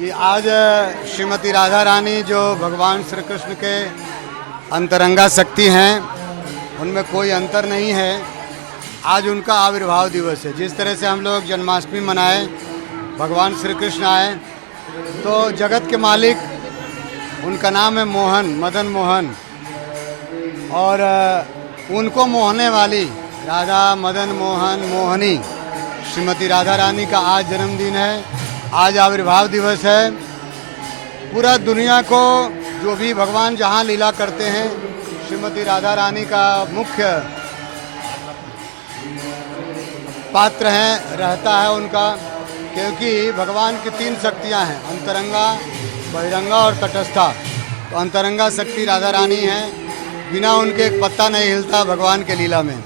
जी आज श्रीमती राधा रानी जो भगवान श्री कृष्ण के अंतरंगा शक्ति हैं, उनमें कोई अंतर नहीं है। आज उनका आविर्भाव दिवस है। जिस तरह से हम लोग जन्माष्टमी मनाए, भगवान श्री कृष्ण आए, तो जगत के मालिक, उनका नाम है मोहन, मदन मोहन, और उनको मोहने वाली राधा मदन मोहन मोहनी श्रीमती राधा रानी का आज जन्मदिन है। आज आविर्भाव दिवस है। पूरा दुनिया को जो भी भगवान जहाँ लीला करते हैं, श्रीमती राधा रानी का मुख्य पात्र है, रहता है उनका, क्योंकि भगवान की तीन शक्तियाँ हैं, अंतरंगा, बहिरंगा और तटस्था। तो अंतरंगा शक्ति राधा रानी है, बिना उनके एक पत्ता नहीं हिलता भगवान के लीला में।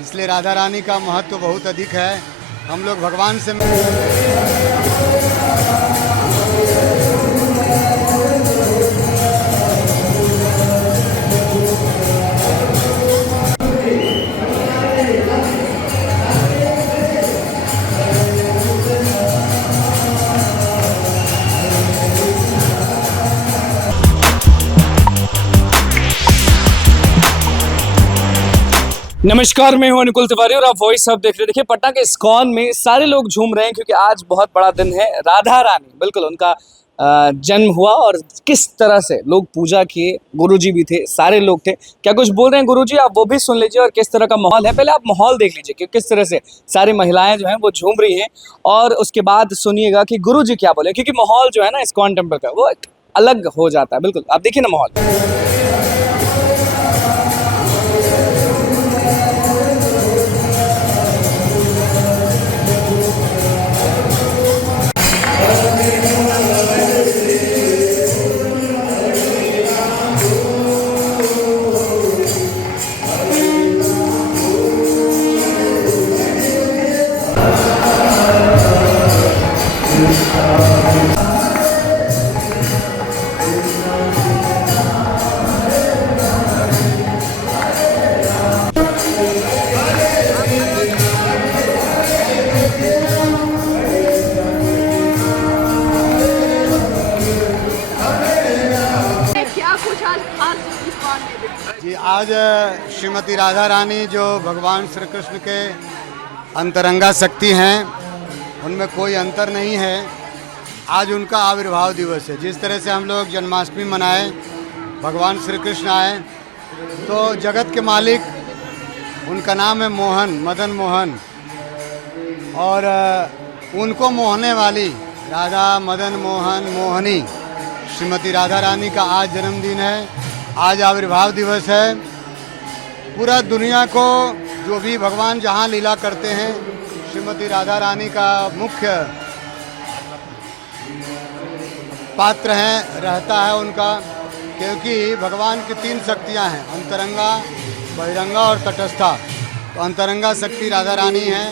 इसलिए राधा रानी का महत्व बहुत अधिक है। हम लोग भगवान से नमस्कार, मैं हूं अनुकुल तिवारी और आप वॉइस अब देख रहे हैं। देखिए, पटना के इस्कॉन में सारे लोग झूम रहे हैं क्योंकि आज बहुत बड़ा दिन है। राधा रानी, बिल्कुल उनका जन्म हुआ और किस तरह से लोग पूजा किए, गुरुजी भी थे, सारे लोग थे। क्या कुछ बोल रहे हैं गुरुजी, आप वो भी सुन लीजिए और किस तरह का माहौल है। पहले आप माहौल देख लीजिए कि किस तरह से सारी महिलाएं जो हैं वो झूम रही हैं, और उसके बाद सुनिएगा कि गुरुजी क्या बोले, क्योंकि माहौल जो है ना इस्कॉन टेम्पल का वो अलग हो जाता है। बिल्कुल आप देखिए ना माहौल। जी आज श्रीमती राधा रानी जो भगवान श्री कृष्ण के अंतरंगा शक्ति हैं, उनमें कोई अंतर नहीं है। आज उनका आविर्भाव दिवस है। जिस तरह से हम लोग जन्माष्टमी मनाए, भगवान श्री कृष्ण आए, तो जगत के मालिक, उनका नाम है मोहन, मदन मोहन, और उनको मोहने वाली राधा मदन मोहन मोहनी श्रीमती राधा रानी का आज जन्मदिन है। आज आविर्भाव दिवस है। पूरा दुनिया को जो भी भगवान जहाँ लीला करते हैं, श्रीमती राधा रानी का मुख्य पात्र है, रहता है उनका, क्योंकि भगवान की तीन शक्तियाँ हैं, अंतरंगा, बहिरंगा और तटस्था। तो अंतरंगा शक्ति राधा रानी है,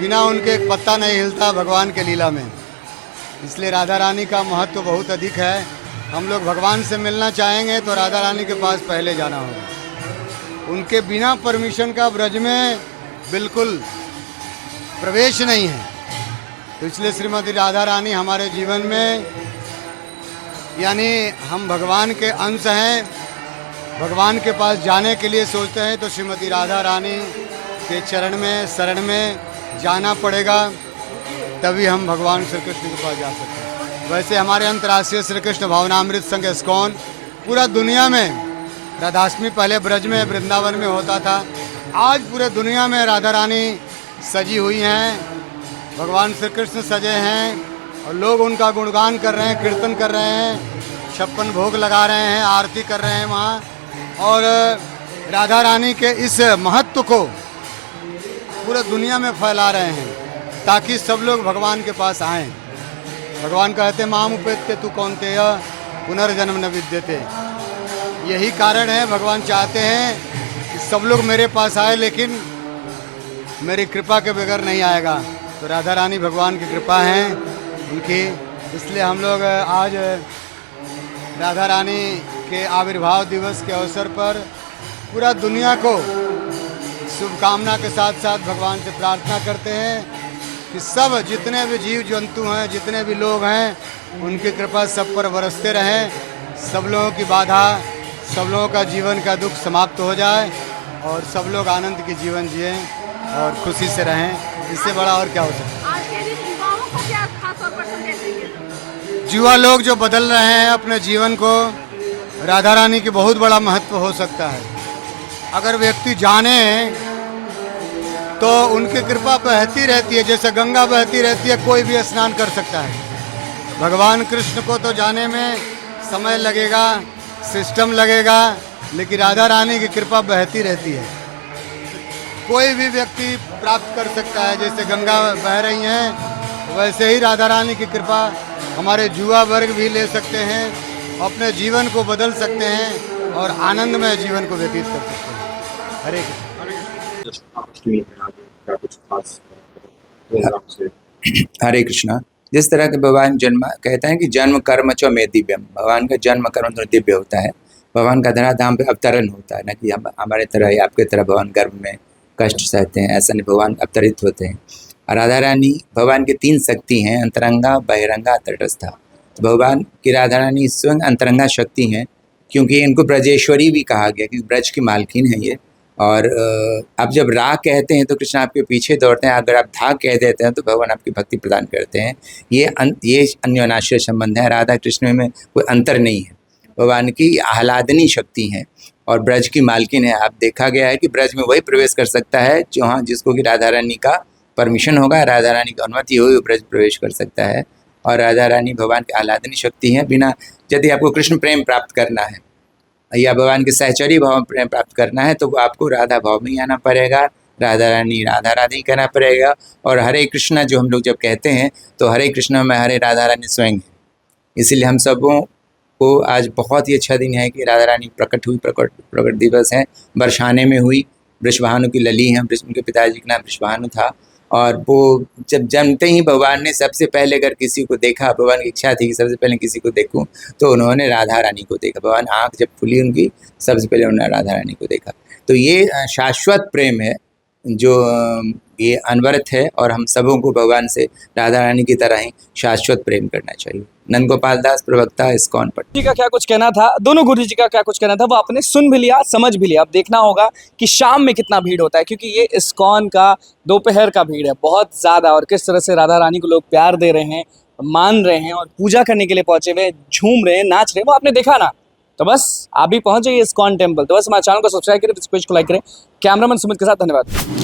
बिना उनके एक पत्ता नहीं हिलता भगवान के लीला में। इसलिए राधा रानी का महत्व बहुत अधिक है। हम लोग भगवान से मिलना चाहेंगे तो राधा रानी के पास पहले जाना होगा। उनके बिना परमिशन का ब्रज में बिल्कुल प्रवेश नहीं है। तो इसलिए श्रीमती राधा रानी हमारे जीवन में, यानी हम भगवान के अंश हैं। भगवान के पास जाने के लिए सोचते हैं तो श्रीमती राधा रानी के चरण में, शरण में जाना पड़ेगा, तभी हम भगवान श्री कृष्ण के पास जा सकते हैं। वैसे हमारे अंतर्राष्ट्रीय श्री कृष्ण भावनामृत संघ इस्कॉन पूरा दुनिया में, राधाष्टमी पहले ब्रज में वृंदावन में होता था, आज पूरे दुनिया में राधा रानी सजी हुई हैं, भगवान श्री कृष्ण सजे हैं, और लोग उनका गुणगान कर रहे हैं, कीर्तन कर रहे हैं, 56 भोग लगा रहे हैं, आरती कर रहे हैं वहाँ, और राधा रानी के इस महत्व को पूरे दुनिया में फैला रहे हैं, ताकि सब लोग भगवान के पास आएँ। भगवान कहते माम उपेत्य तू कौनते पुनर्जन्म न विद्यते। यही कारण है, भगवान चाहते हैं कि सब लोग मेरे पास आए, लेकिन मेरी कृपा के बगैर नहीं आएगा। तो राधा रानी भगवान की कृपा है उनकी। इसलिए हम लोग आज राधा रानी के आविर्भाव दिवस के अवसर पर पूरा दुनिया को शुभकामना के साथ साथ भगवान से प्रार्थना करते हैं कि सब जितने भी जीव जंतु हैं, जितने भी लोग हैं, उनकी कृपा सब पर बरसते रहें, सब लोगों की बाधा, सब लोगों का जीवन का दुख समाप्त हो जाए और सब लोग आनंद की जीवन जिएं और खुशी से रहें। इससे बड़ा और क्या हो सकता है। आज के दिन युवाओं को क्या खास तौर पर संदेश देंगे? युवा लोग जो बदल रहे हैं अपने जीवन को, राधा रानी की बहुत बड़ा महत्व हो सकता है। अगर व्यक्ति जाने तो उनकी कृपा बहती रहती है, जैसे गंगा बहती रहती है, कोई भी स्नान कर सकता है। भगवान कृष्ण को तो जाने में समय लगेगा, सिस्टम लगेगा, लेकिन राधा रानी की कृपा बहती रहती है। कोई भी व्यक्ति प्राप्त कर सकता है, जैसे गंगा बह रही हैं वैसे ही राधा रानी की कृपा हमारे युवा वर्ग भी ले सकते हैं, अपने जीवन को बदल सकते हैं और आनंदमय जीवन को व्यतीत कर सकते हैं। हरे कृष्ण। अष्टमी में आगे का कुछ खास प्रोग्राम से हरे कृष्णा। जिस तरह के भगवान जन्म कहते हैं कि जन्म कर्म च में दिव्यम, भगवान का जन्म कर्म तो दिव्य होता है। भगवान का धराधाम पे अवतरण होता है, न कि हम हमारे तरह या आपके तरह भगवान गर्भ में कष्ट सहते हैं, ऐसा नहीं, भगवान अवतरित होते हैं। और राधा रानी भगवान की 3 शक्ति हैं, अंतरंगा, बहिरंगा, तटस्था। तो भगवान की राधा रानी स्वयं अंतरंगा शक्ति हैं, क्योंकि इनको ब्रजेश्वरी भी कहा गया, क्योंकि ब्रज की मालकिन है ये। और आप जब रा कहते हैं तो कृष्ण आपके पीछे दौड़ते हैं, अगर आप धा कह देते हैं तो भगवान आपकी भक्ति प्रदान करते हैं। ये अन्योन्याश्रय संबंध है, राधा कृष्ण में कोई अंतर नहीं है। भगवान की आह्लादनी शक्ति हैं और ब्रज की मालकिन है। आप देखा गया है कि ब्रज में वही प्रवेश कर सकता है जहाँ जिसको कि राधा रानी का परमिशन होगा, राधा रानी की अनुमति होगी, वो ब्रज प्रवेश कर सकता है। और राधा रानी भगवान की आह्लादनी शक्ति है। बिना, यदि आपको कृष्ण प्रेम प्राप्त करना है या भगवान के सहचरी भाव में प्रेम प्राप्त करना है तो आपको राधा भाव में ही आना पड़ेगा, राधा रानी राधा राधा ही कहना पड़ेगा। और हरे कृष्णा जो हम लोग जब कहते हैं तो हरे कृष्णा में हरे राधा रानी स्वयं है। इसीलिए हम सबों को आज बहुत ही अच्छा दिन है कि राधा रानी प्रकट हुई, प्रकट दिवस है। बरसाने में हुई, वृषभानु की लली हैं, उनके पिताजी का नाम वृषभानु था। और वो जब जन्मते ही भगवान ने सबसे पहले अगर किसी को देखा, भगवान की इच्छा थी कि सबसे पहले किसी को देखूं, तो उन्होंने राधा रानी को देखा। भगवान आँख जब खुली उनकी, सबसे पहले उन्होंने राधा रानी को देखा। तो ये शाश्वत प्रेम है जो ये अनवरत है, और हम सबों को भगवान से राधा रानी की तरह ही शाश्वत प्रेम करना चाहिए। नंद गोपाल दास, प्रवक्ता, इस्कॉन पटना। जी का क्या कुछ कहना था, दोनों गुरु जी का क्या कुछ कहना था, वो आपने सुन भी लिया, समझ भी लिया। अब देखना होगा कि शाम में कितना भीड़ होता है, क्योंकि ये इस्कॉन का दोपहर का भीड़ है बहुत ज़्यादा, और किस तरह से राधा रानी को लोग प्यार दे रहे हैं, मान रहे हैं और पूजा करने के लिए पहुंचे हुए, झूम रहे हैं, नाच रहे हैं, वो आपने देखा ना। तो बस आप भी पहुंच जाइए इस्कॉन टेम्पल। तो बस हमारे चैनल को सब्सक्राइब करें, इस पेज को लाइक करें। कैमरामैन सुमित के साथ धन्यवाद।